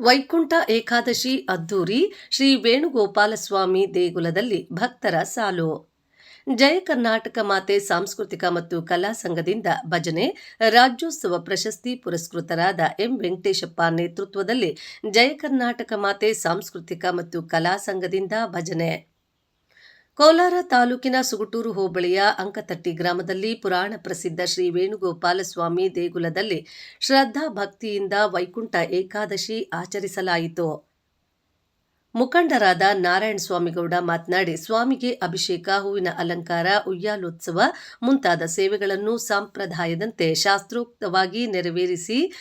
ವೈಕುಂಠ ಏಕಾದಶಿ ಅದ್ದೂರಿ ಶ್ರೀ ವೇಣುಗೋಪಾಲಸ್ವಾಮಿ ದೇಗುಲದಲ್ಲಿ ಭಕ್ತರ ಸಾಲು. ಜಯ ಕರ್ನಾಟಕ ಮಾತೆ ಸಾಂಸ್ಕೃತಿಕ ಮತ್ತು ಕಲಾ ಸಂಘದಿಂದ ಭಜನೆ, ರಾಜ್ಯೋತ್ಸವ ಪ್ರಶಸ್ತಿ ಪುರಸ್ಕೃತರಾದ ಎಂ ವೆಂಕಟೇಶಪ್ಪ ನೇತೃತ್ವದಲ್ಲಿ ಜಯ ಕರ್ನಾಟಕ ಮಾತೆ ಸಾಂಸ್ಕೃತಿಕ ಮತ್ತು ಕಲಾ ಸಂಘದಿಂದ ಭಜನೆ. ಕೋಲಾರ ತಾಲೂಕಿನ ಸುಗುಟೂರು ಹೋಬಳಿಯ ಅಂಕತಟ್ಟಿ ಗ್ರಾಮದಲ್ಲಿ ಪುರಾಣ ಪ್ರಸಿದ್ಧ ಶ್ರೀ ವೇಣುಗೋಪಾಲಸ್ವಾಮಿ ದೇಗುಲದಲ್ಲಿ ಶ್ರದ್ಧಾ ಭಕ್ತಿಯಿಂದ ವೈಕುಂಠ ಏಕಾದಶಿ ಆಚರಿಸಲಾಯಿತು. ಮುಖಂಡರಾದ ನಾರಾಯಣ ಸ್ವಾಮಿಗೌಡ ಮಾತನಾಡಿ, ಸ್ವಾಮಿಗೆ ಅಭಿಷೇಕ, ಹೂವಿನ ಅಲಂಕಾರ, ಉಯ್ಯಾಲೋತ್ಸವ ಮುಂತಾದ ಸೇವೆಗಳನ್ನು ಸಂಪ್ರದಾಯದಂತೆ ಶಾಸ್ತ್ರೋಕ್ತವಾಗಿ ನೆರವೇರಿಸಿ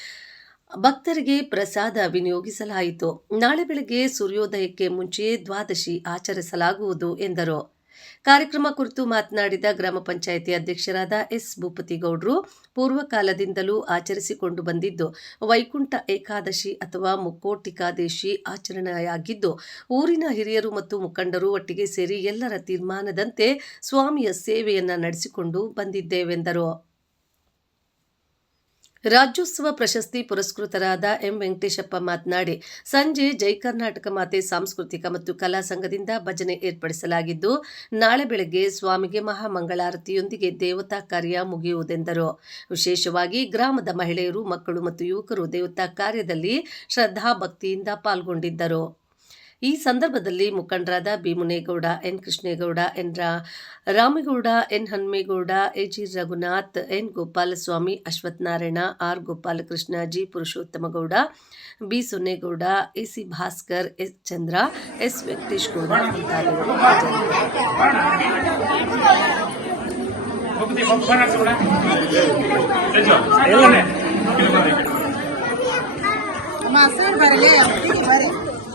ಭಕ್ತರಿಗೆ ಪ್ರಸಾದ ವಿನಿಯೋಗಿಸಲಾಯಿತು. ನಾಳೆ ಬೆಳಗ್ಗೆ ಸೂರ್ಯೋದಯಕ್ಕೆ ಮುಂಚೆ ದ್ವಾದಶಿ ಆಚರಿಸಲಾಗುವುದು ಎಂದರು. ಕಾರ್ಯಕ್ರಮ ಕುರಿತು ಮಾತನಾಡಿದ ಗ್ರಾಮ ಪಂಚಾಯಿತಿ ಅಧ್ಯಕ್ಷರಾದ ಎಸ್ ಭೂಪತಿಗೌಡರು, ಪೂರ್ವಕಾಲದಿಂದಲೂ ಆಚರಿಸಿಕೊಂಡು ಬಂದಿದ್ದು ವೈಕುಂಠ ಏಕಾದಶಿ ಅಥವಾ ಮುಕ್ಕೋಟಿಕಾದಶಿ ಆಚರಣೆಯಾಗಿದ್ದು, ಊರಿನ ಹಿರಿಯರು ಮತ್ತು ಮುಖಂಡರು ಒಟ್ಟಿಗೆ ಸೇರಿ ಎಲ್ಲರ ತೀರ್ಮಾನದಂತೆ ಸ್ವಾಮಿಯ ಸೇವೆಯನ್ನು ನಡೆಸಿಕೊಂಡು ಬಂದಿದ್ದೇವೆಂದರು. ರಾಜ್ಯೋತ್ಸವ ಪ್ರಶಸ್ತಿ ಪುರಸ್ಕೃತರಾದ ಎಂ ವೆಂಕಟೇಶಪ್ಪ ಮಾತನಾಡಿ, ಸಂಜೆ ಜೈ ಕರ್ನಾಟಕ ಮಾತೆ ಸಾಂಸ್ಕೃತಿಕ ಮತ್ತು ಕಲಾ ಸಂಘದಿಂದ ಭಜನೆ ಏರ್ಪಡಿಸಲಾಗಿದ್ದು, ನಾಳೆ ಬೆಳಗ್ಗೆ ಸ್ವಾಮಿಗೆ ಮಹಾಮಂಗಳಾರತಿಯೊಂದಿಗೆ ದೇವತಾ ಕಾರ್ಯ ಮುಗಿಯುವುದೆಂದರು. ವಿಶೇಷವಾಗಿ ಗ್ರಾಮದ ಮಹಿಳೆಯರು, ಮಕ್ಕಳು ಮತ್ತು ಯುವಕರು ದೇವತಾ ಕಾರ್ಯದಲ್ಲಿ ಶ್ರದ್ಧಾ ಭಕ್ತಿಯಿಂದ ಪಾಲ್ಗೊಂಡಿದ್ದರು. ಈ ಸಂದರ್ಭದಲ್ಲಿ ಮುಖಂಡರಾದ Bhimunegowda, N Krishnegowda, N Ramegowda, N Hanumegowda G Raghunath, N Gopalaswamy, Ashwath Narayana, R Gopalakrishna, G Purushottamagowda, B Sonnegowda C Bhaskar, S Chandra, S Venkatesh Gowda ಮುಂತಾದವರು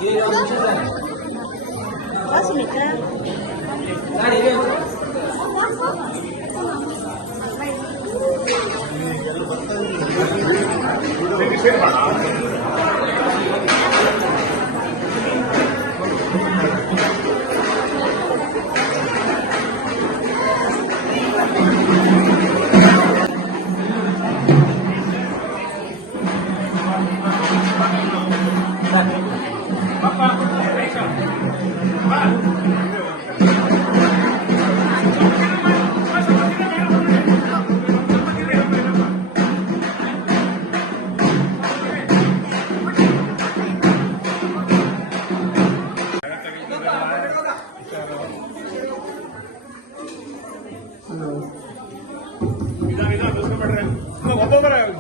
你要吃什么？米糠。哪里？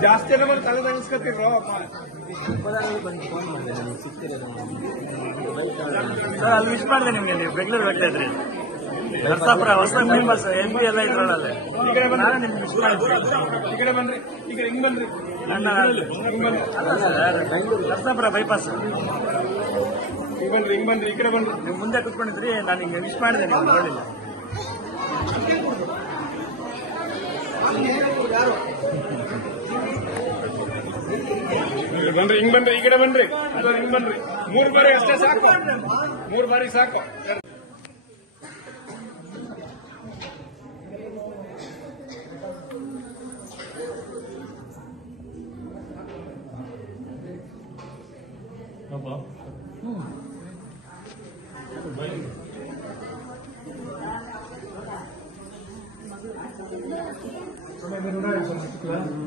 ಜಾಸ್ತಿ ಜನ ಬಂದು ತಲೆ ತಗಿಸ್ಕೊತಿರೋ ಸರ್, ಅಲ್ಲಿ ವಿಶ್ ಮಾಡಿದೆ ನಿಮ್ಗೆ ನೀವು ಬೆಂಗಳೂರು ಹೋಗ್ತಾ ಇದ್ರಿ. ನರಸಾಪುರ ಹೊಸ ಫೇಮಸ್ ಎಲ್ ಪಿ ಎಲ್ಲ ಇದ್ರೊಳಗೆ. ಈ ಕಡೆ ಬನ್ನಿ. ನಾನು ನಿಮ್ಗೆ ವಿಶ್ ಮಾಡಿದ್ರಿ ಈ ಕಡೆ ಬನ್ರಿ ಈ ಕಡೆ ಹಿಂಗ್ ಬನ್ರಿ ನನ್ನ ಅಲ್ಲ ಸರ್ ನರಸಾಪುರ ಬೈಪಾಸ್ ಹಿಂಗ್ ಬನ್ರಿ ಹಿಂಗ್ ಬನ್ರಿ ಈ ಕಡೆ ಬನ್ರಿ ನೀವು ಮುಂದೆ ಕುತ್ಕೊಂಡಿದ್ರಿ ನಾನು ಹಿಂಗೆ ವಿಶ್ ಮಾಡಿದೆ ನೀವು ನೋಡಿಲ್ಲ ಇಲ್ಲಿ ಬನ್ರಿ ಹಿಂಗ್ ಬನ್ರಿ ಈ ಕಡೆ ಬನ್ರಿ ಅಲ್ಲ ಹಿಂಗ್ ಬನ್ರಿ ಮೂರ್ ಬಾರಿ ಅಷ್ಟೇ ಸಾಕು ಮೂರ್ ಬಾರಿ ಸಾಕು Gracias.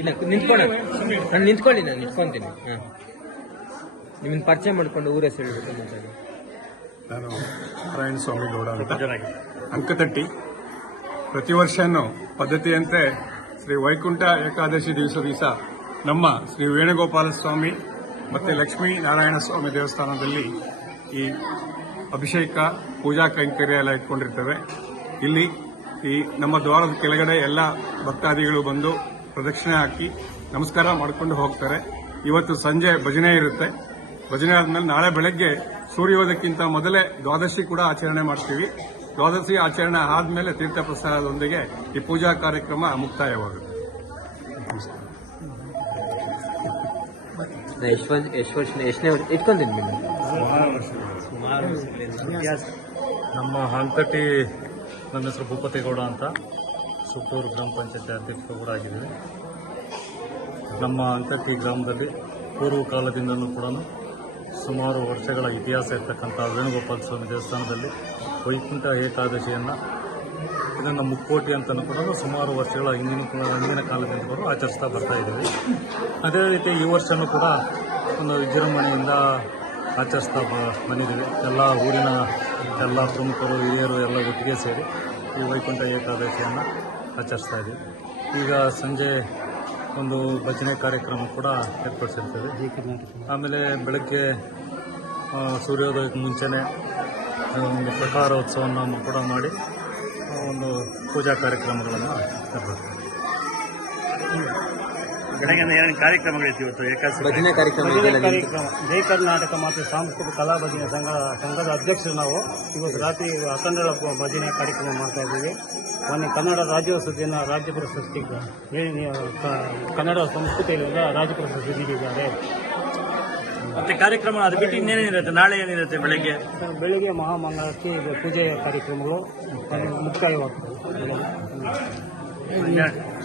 ಇಲ್ಲ, ನಿಂತ್ಕೊಳ್ಳ. ನಾನು ನಿಂತ್ಕೊಳ್ಳಿ, ನಾನು ನಿಂತ್ಕೊಂತೀನಿ. ಹಾಂ. ನಿಮ್ಮನ್ನ ಪರಿಚಯ ಮಾಡ್ಕೊಂಡು ಊರ ಮಾತಾಡಿ ನಾನು ನಾರಾಯಣ ಸ್ವಾಮಿ ಗೌಡ ಅಂತ. ಅಂಕತಟ್ಟಿ. ಪ್ರತಿ ವರ್ಷನೂ ಪದ್ಧತಿಯಂತೆ ಶ್ರೀ ವೈಕುಂಠ ಏಕಾದಶಿ ದಿವಸ ದಿವಸ ನಮ್ಮ ಶ್ರೀ ವೇಣುಗೋಪಾಲ ಸ್ವಾಮಿ ಮತ್ತೆ ಲಕ್ಷ್ಮೀ ನಾರಾಯಣ ಸ್ವಾಮಿ ದೇವಸ್ಥಾನದಲ್ಲಿ ಈ ಅಭಿಷೇಕ, ಪೂಜಾ ಕೈಂಕರ್ಯ ಎಲ್ಲ ಇಟ್ಕೊಂಡಿರ್ತೇವೆ. ಇಲ್ಲಿ ಈ ನಮ್ಮ ದ್ವಾರದ ಕೆಳಗಡೆ ಎಲ್ಲ ಭಕ್ತಾದಿಗಳು ಬಂದು ಪ್ರದಕ್ಷಿಣೆ ಹಾಕಿ ನಮಸ್ಕಾರ ಮಾಡಿಕೊಂಡು ಹೋಗ್ತಾರೆ. ಇವತ್ತು ಸಂಜೆ ಭಜನೆ ಇರುತ್ತೆ. ಭಜನೆ ಆದ್ಮೇಲೆ ನಾಳೆ ಬೆಳಗ್ಗೆ ಸೂರ್ಯೋದಯಕ್ಕಿಂತ ಮೊದಲೇ ದ್ವಾದಶಿ ಕೂಡ ಆಚರಣೆ ಮಾಡ್ತೀವಿ. ದ್ವಾದಶಿ ಆಚರಣೆ ಆದ್ಮೇಲೆ ತೀರ್ಥ ಪ್ರಸಾದದೊಂದಿಗೆ ಈ ಪೂಜಾ ಕಾರ್ಯಕ್ರಮ ಮುಕ್ತಾಯವಾಗುತ್ತೆ. ನಮ್ಮ ಹಂತಟಿ ನನ್ನ ಹೆಸರು ಭೂಪತಿಗೌಡ ಅಂತ. ಸುತ್ತೂರು ಗ್ರಾಮ ಪಂಚಾಯತ್ ಅಧ್ಯಕ್ಷರು ಕೂಡ ಆಗಿದ್ದೀವಿ ನಮ್ಮ ಅಂತಕ್ಕಿ ಗ್ರಾಮದಲ್ಲಿ ಪೂರ್ವ ಕಾಲದಿಂದಲೂ ಕೂಡ ಸುಮಾರು ವರ್ಷಗಳ ಇತಿಹಾಸ ಇರ್ತಕ್ಕಂಥ ವೇಣುಗೋಪಾಲ ಸ್ವಾಮಿ ದೇವಸ್ಥಾನದಲ್ಲಿ ವೈಕುಂಠ ಏಕಾದಶಿಯನ್ನು ಇದನ್ನು ಮುಕ್ಕೋಟಿ ಅಂತಲೂ ಕೂಡ ಸುಮಾರು ವರ್ಷಗಳ ಹಿಂದಿನ ಹಿಂದಿನ ಕಾಲದಿಂದ ಕೂಡ ಆಚರಿಸ್ತಾ ಬರ್ತಾ ಇದ್ದೀವಿ. ಅದೇ ರೀತಿ ಈ ವರ್ಷವೂ ಕೂಡ ಒಂದು ವಿಜೃಂಭಣೆಯಿಂದ ಆಚರಿಸ್ತಾ ಬ- ಬಂದಿದ್ದೀವಿ. ಎಲ್ಲ ಊರಿನ ಎಲ್ಲ ಪ್ರಮುಖರು, ಹಿರಿಯರು ಎಲ್ಲ ಒಟ್ಟಿಗೆ ಸೇರಿ ಈ ವೈಕುಂಠ ಏಕಾದಶಿಯನ್ನು ಆಚರಿಸ್ತಾ ಇದ್ದೀವಿ ಈಗ ಸಂಜೆ ಒಂದು ಭಜನೆ ಕಾರ್ಯಕ್ರಮ ಕೂಡ ಏರ್ಪಡಿಸಿರ್ತೇವೆ ಆಮೇಲೆ ಬೆಳಗ್ಗೆ ಸೂರ್ಯೋದಯಕ್ಕೆ ಮುಂಚೆನೇ ಒಂದು ಪ್ರಕಾರೋತ್ಸವವನ್ನು ಕೂಡ ಮಾಡಿ ಒಂದು ಪೂಜಾ ಕಾರ್ಯಕ್ರಮಗಳನ್ನು ಏರ್ಪಡಿಸ್ತೀವಿ. ಬೆಳಗ್ಗೆ ಏನೇನು ಕಾರ್ಯಕ್ರಮಗಳಿತ್ತು ಇವತ್ತು? ಏಕಾದಶಿ ಭಜನೆ ಕಾರ್ಯಕ್ರಮ ಭಜನೆ ಇದೆಯಲ್ಲ ನಿಮ್ದು? ಕಾರ್ಯಕ್ರಮ. ಜೈ ಕರ್ನಾಟಕ ಮತ್ತು ಸಾಂಸ್ಕೃತಿಕ ಕಲಾ ಭಜನೆ ಸಂಘ ಸಂಘದ ಅಧ್ಯಕ್ಷರು ನಾವು. ಇವತ್ತು ರಾತ್ರಿ ಅಖಂಡ ಭಜನೆ ಕಾರ್ಯಕ್ರಮ ಮಾಡ್ತಾ ಇದ್ದೀವಿ. ಮೊನ್ನೆ ಕನ್ನಡ ರಾಜ್ಯೋತ್ಸವ ದಿನ ರಾಜ್ಯ ಪ್ರಶಸ್ತಿ ಹೇಳಿ ನೀವು ಕ- ಕನ್ನಡ ಸಂಸ್ಕೃತಿಯಲ್ಲಿ ರಾಜ್ಯ ಪ್ರಶಸ್ತಿ ನೀಡಿದ್ದಾರೆ. ಮತ್ತೆ ಕಾರ್ಯಕ್ರಮ ಅದು ಬಿಟ್ಟು ಇನ್ನೇನೇನಿರುತ್ತೆ? ನಾಳೆ ಏನಿರುತ್ತೆ ಬೆಳಗ್ಗೆ? ಬೆಳಿಗ್ಗೆ ಮಹಾಮಂಗಳಕ್ಕೆ ಇದು ಪೂಜೆಯ ಕಾರ್ಯಕ್ರಮಗಳು ಮುಕ್ತಾಯವಾಗ್ತವೆ.